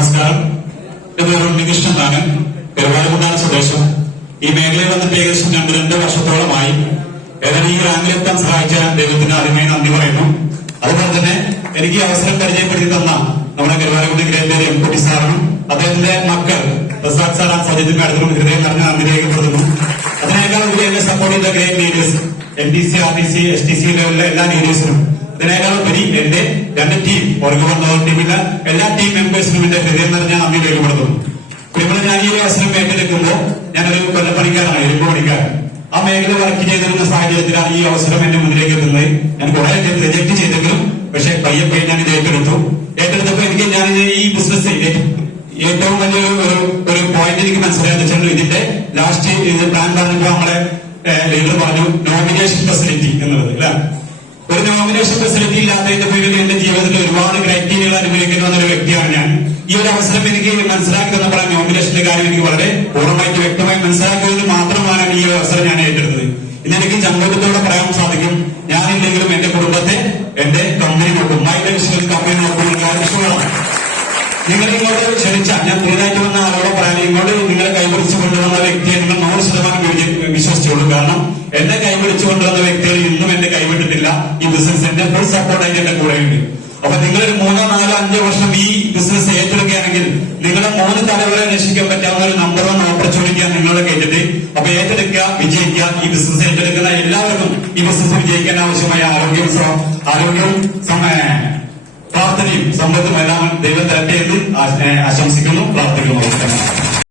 നമസ്കാരം. എന്റെ പേര് ഉണ്ണികൃഷ്ണൻ എന്നാണ്. പെരുവാടുകൊണ്ടാണ് സ്വദേശം. ഈ മേഖലയിൽ വന്നിട്ട് ഏകദേശം 2 വർഷത്തോളമായി. ഏതായാലും ഈ റാങ്കിലെത്താൻ സഹായിച്ച ദൈവത്തിന് ആദ്യമായി നന്ദി പറയുന്നു. അതുപോലെ തന്നെ എനിക്ക് ഈ അവസരം പരിചയപ്പെടുത്തി തന്ന നമ്മുടെ കരുവാരക്കുണ്ട് ഗ്രേറ്റ് എംകുട്ടി സാറിനും അദ്ദേഹത്തിന്റെ മക്കൾ പ്രസാദ് സാർ സജിത് മാഡത്തിനും ഹൃദയം നിറഞ്ഞ നന്ദി രേഖപ്പെടുത്തുന്നു. അതിനേക്കാൾ ഉപരി എന്നെ സപ്പോർട്ട് ചെയ്ത great leaders NTC, RTC, STC ലെവലിലെ എല്ലാ ലീഡേഴ്സിനും, അതിനേക്കാൾ ഉപരി എന്റെ 2 ടീം ഓർഗനൈസർ ടീമിലെ എല്ലാ ടീം മെമ്പേഴ്സിനും എന്റെ ഹൃദയം നിറഞ്ഞ നന്ദി രേഖപ്പെടുത്തുന്നു. ഇവിടെ ഞാൻ ഈ അവസരം ഏറ്റെടുക്കുമ്പോൾ ഞാനൊരു കൊല്ലപ്പണിക്കാരാണ്, ഇരുമ്പ് പണിക്കാരൻ. ആ മേഖല വർക്ക് ചെയ്തിരുന്ന സാഹചര്യത്തിലാണ് ഈ അവസരം എന്റെ മുന്നിലേക്ക് എത്തുന്നത്. ഞാൻ കുറെ റിജക്ട് ചെയ്തെങ്കിലും പക്ഷെ പയ്യെ ഞാൻ ഇത് ഏറ്റെടുത്തപ്പോ എനിക്ക് ഞാൻ ഈ ബിസിനസ് ഏറ്റവും വലിയ ഒരു പോയിന്റ് എനിക്ക് മനസ്സിലായെന്ന് വെച്ചാൽ ഇതിന്റെ ലാസ്റ്റ് ഇത് പ്ലാൻ പറഞ്ഞപ്പോ നമ്മളെ ലീഡർ പറഞ്ഞു നോമിനേഷൻ ഫെസിലിറ്റി എന്നുള്ളത് അല്ല. ഒരു നോമിനേഷൻ ഫെസിലിറ്റി ഇല്ലാത്തതിന്റെ പേരിൽ എന്റെ ജീവിതത്തിൽ ഒരുപാട് ക്രൈറ്റീരിയകൾ അനുഭവിക്കുന്ന ഒരു വ്യക്തിയാണ് ഞാൻ. ഈ ഒരു അവസരം എനിക്ക് മനസ്സിലാക്കി തന്നപ്പോൾ നോമിനേഷന്റെ കാര്യം എനിക്ക് വളരെ പൂർണ്ണമായിട്ട് വ്യക്തമായി മനസ്സിലാക്കിയതിന് മാത്രമാണ് ഈ അവസരം ഞാൻ ഏറ്റെടുത്തത്. ഇന്നെനിക്ക് ചങ്കോട്ടത്തോടെ പറയാൻ സാധിക്കും, ഞാനില്ലെങ്കിലും എന്റെ കുടുംബത്തെ എന്റെ കമ്പനി നോക്കും, മൈ ലൈഫ് കമ്പനി നോക്കും കാര്യക്ഷമമാണ്. നിങ്ങൾ ഇങ്ങോട്ട് ക്ഷണിച്ച ഞാൻ പുതിയതായിട്ട് വന്ന ആളോട് പറയാൻ ഇങ്ങോട്ട് നിങ്ങളെ കൈപിടിച്ചു കൊണ്ടുവന്ന വ്യക്തിയെ നിങ്ങൾ 100% വിശ്വസിച്ചോളൂ. കാരണം എന്നെ കൈപിടിച്ചു കൊണ്ടുവന്ന വ്യക്തികൾ ഇന്നും എന്നെ കൈവിട്ടിട്ടില്ല. ഈ ബിസിനസ് എന്റെ ഫുൾ സപ്പോർട്ടായിട്ട് എന്റെ കൂടെയുണ്ട്. അപ്പൊ നിങ്ങളൊരു 3, 4, 5 വർഷം ഈ ബിസിനസ് ഏറ്റെടുക്കുകയാണെങ്കിൽ നിങ്ങളെ 3 തലവരെ രക്ഷിക്കാൻ പറ്റാവുന്ന ഒരു നമ്പർ 1 ഓപ്പർച്യൂണിറ്റിയാണ് നിങ്ങളെ കേട്ടിട്ട്. അപ്പൊ ഏറ്റെടുക്കുക, വിജയിക്കുക. ഈ ബിസിനസ് ഏറ്റെടുക്കുന്ന എല്ലാവർക്കും ഈ ബിസിനസ് വിജയിക്കാൻ ആവശ്യമായ ആരോഗ്യവും പ്രാർത്ഥനയും സമ്പത്തും എല്ലാം ദൈവം തരട്ടെ എന്ന് ആശംസിക്കുന്നു, പ്രാർത്ഥിക്കുന്നു.